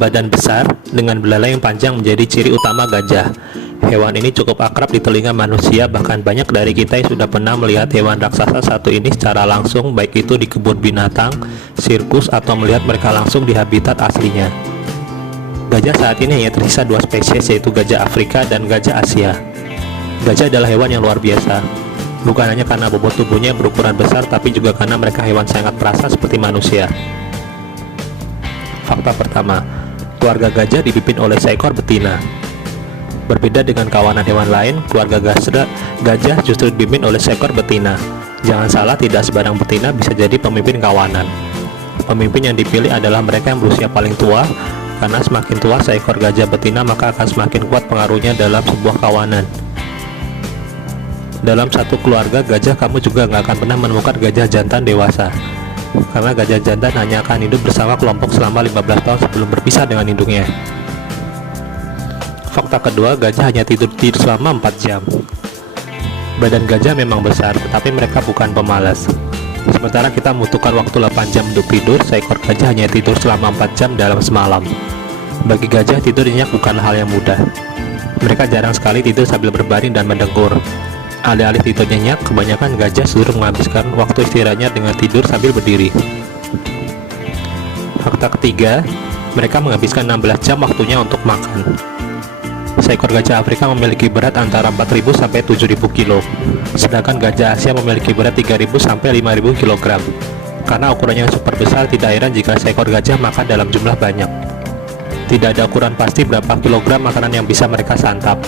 berbadan besar dengan belalai yang panjang menjadi ciri utama gajah. Hewan ini cukup akrab di telinga manusia, bahkan banyak dari kita yang sudah pernah melihat hewan raksasa satu ini secara langsung, baik itu di kebun binatang, sirkus, atau melihat mereka langsung di habitat aslinya. Gajah saat ini hanya tersisa dua spesies, yaitu gajah Afrika dan gajah Asia. Gajah adalah hewan yang luar biasa, bukan hanya karena bobot tubuhnya yang berukuran besar, tapi juga karena mereka hewan sangat perasa seperti manusia. Fakta pertama, keluarga gajah dipimpin oleh seekor betina. Berbeda dengan kawanan hewan lain, keluarga gajah justru dipimpin oleh seekor betina. Jangan salah, tidak sebarang betina bisa jadi pemimpin kawanan. Pemimpin yang dipilih adalah mereka yang berusia paling tua, karena semakin tua seekor gajah betina maka akan semakin kuat pengaruhnya dalam sebuah kawanan. Dalam satu keluarga gajah, kamu juga nggak akan pernah menemukan gajah jantan dewasa, karena gajah jantan hanya akan hidup bersama kelompok selama 15 tahun sebelum berpisah dengan induknya. Fakta kedua, gajah hanya tidur selama 4 jam. Badan gajah memang besar, tetapi mereka bukan pemalas. Sementara kita membutuhkan waktu 8 jam untuk tidur, seekor gajah hanya tidur selama 4 jam dalam semalam. Bagi gajah, tidur nyenyak bukanlah hal yang mudah. Mereka jarang sekali tidur sambil berbaring dan mendengkur. Alih-alih tidur nyenyak, kebanyakan gajah suruh menghabiskan waktu istirahatnya dengan tidur sambil berdiri. Fakta ketiga, mereka menghabiskan 16 jam waktunya untuk makan. Seekor gajah Afrika memiliki berat antara 4.000 sampai 7.000 kg, sedangkan gajah Asia memiliki berat 3.000 sampai 5.000 kg. Karena ukurannya super besar, tidak heran jika seekor gajah makan dalam jumlah banyak. Tidak ada ukuran pasti berapa kilogram makanan yang bisa mereka santap,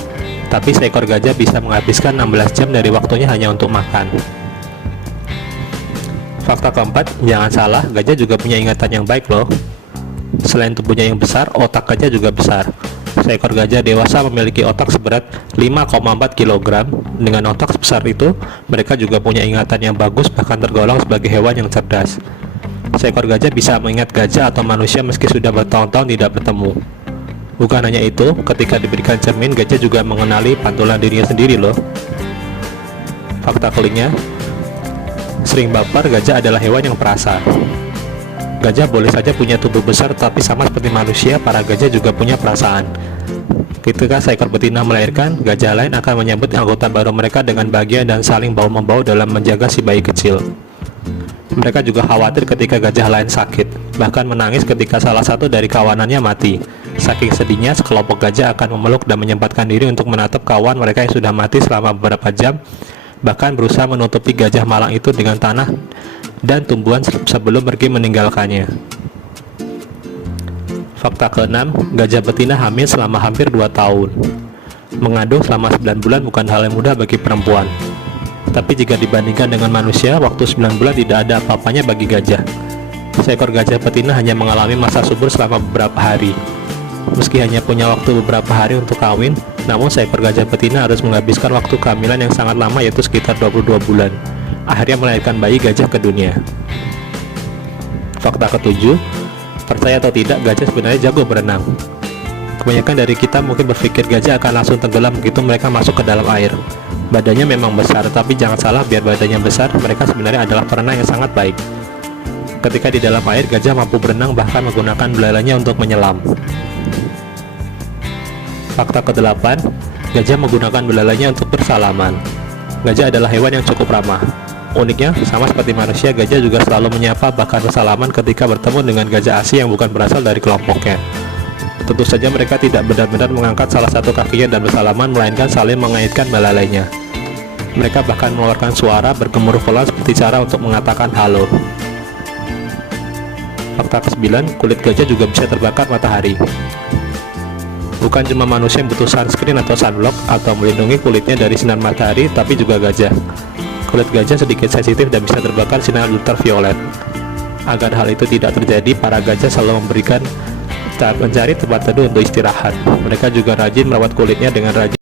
tapi seekor gajah bisa menghabiskan 16 jam dari waktunya hanya untuk makan. Fakta keempat, jangan salah, gajah juga punya ingatan yang baik loh. Selain tubuhnya yang besar, otak gajah juga besar. Seekor gajah dewasa memiliki otak seberat 5,4 kg. Dengan otak sebesar itu, mereka juga punya ingatan yang bagus, bahkan tergolong sebagai hewan yang cerdas. Seekor gajah bisa mengingat gajah atau manusia meski sudah bertahun-tahun tidak bertemu. Bukan hanya itu, ketika diberikan cermin, gajah juga mengenali pantulan dirinya sendiri loh. Fakta kelima, sering baper, gajah adalah hewan yang perasa. Gajah boleh saja punya tubuh besar, tapi sama seperti manusia, para gajah juga punya perasaan. Ketika seekor betina melahirkan, gajah lain akan menyambut anggota baru mereka dengan bahagia dan saling bahu-membahu dalam menjaga si bayi kecil. Mereka juga khawatir ketika gajah lain sakit, bahkan menangis ketika salah satu dari kawanannya mati. Saking sedihnya, sekelompok gajah akan memeluk dan menyempatkan diri untuk menatap kawan mereka yang sudah mati selama beberapa jam, bahkan berusaha menutupi gajah malang itu dengan tanah dan tumbuhan sebelum pergi meninggalkannya. Fakta keenam, gajah betina hamil selama hampir 2 tahun. Mengandung selama 9 bulan bukan hal yang mudah bagi perempuan. Tapi jika dibandingkan dengan manusia, waktu 9 bulan tidak ada apa-apanya bagi gajah. Seekor gajah betina hanya mengalami masa subur selama beberapa hari. Meski hanya punya waktu beberapa hari untuk kawin, namun seekor gajah betina harus menghabiskan waktu kehamilan yang sangat lama, yaitu sekitar 22 bulan. Akhirnya melahirkan bayi gajah ke dunia. Fakta ketujuh, percaya atau tidak, gajah sebenarnya jago berenang. Kebanyakan dari kita mungkin berpikir gajah akan langsung tenggelam begitu mereka masuk ke dalam air. Badannya memang besar, tapi jangan salah, biar badannya besar, mereka sebenarnya adalah perenang yang sangat baik. Ketika di dalam air, gajah mampu berenang, bahkan menggunakan belalainya untuk menyelam. Fakta ke-8, gajah menggunakan belalainya untuk bersalaman. Gajah adalah hewan yang cukup ramah. Uniknya, sama seperti manusia, gajah juga selalu menyapa bahkan bersalaman ketika bertemu dengan gajah Asia yang bukan berasal dari kelompoknya. Tentu saja mereka tidak benar-benar mengangkat salah satu kakinya dan bersalaman, melainkan saling mengaitkan belalainya. Mereka bahkan mengeluarkan suara bergemuruh pelan seperti cara untuk mengatakan halo. Fakta ke-9, kulit gajah juga bisa terbakar matahari. Bukan cuma manusia yang butuh sunscreen atau sunblock atau melindungi kulitnya dari sinar matahari, tapi juga gajah. Kulit gajah sedikit sensitif dan bisa terbakar sinar ultraviolet. Agar hal itu tidak terjadi, para gajah selalu mencari tempat teduh untuk istirahat. Mereka juga rajin merawat kulitnya dengan rajin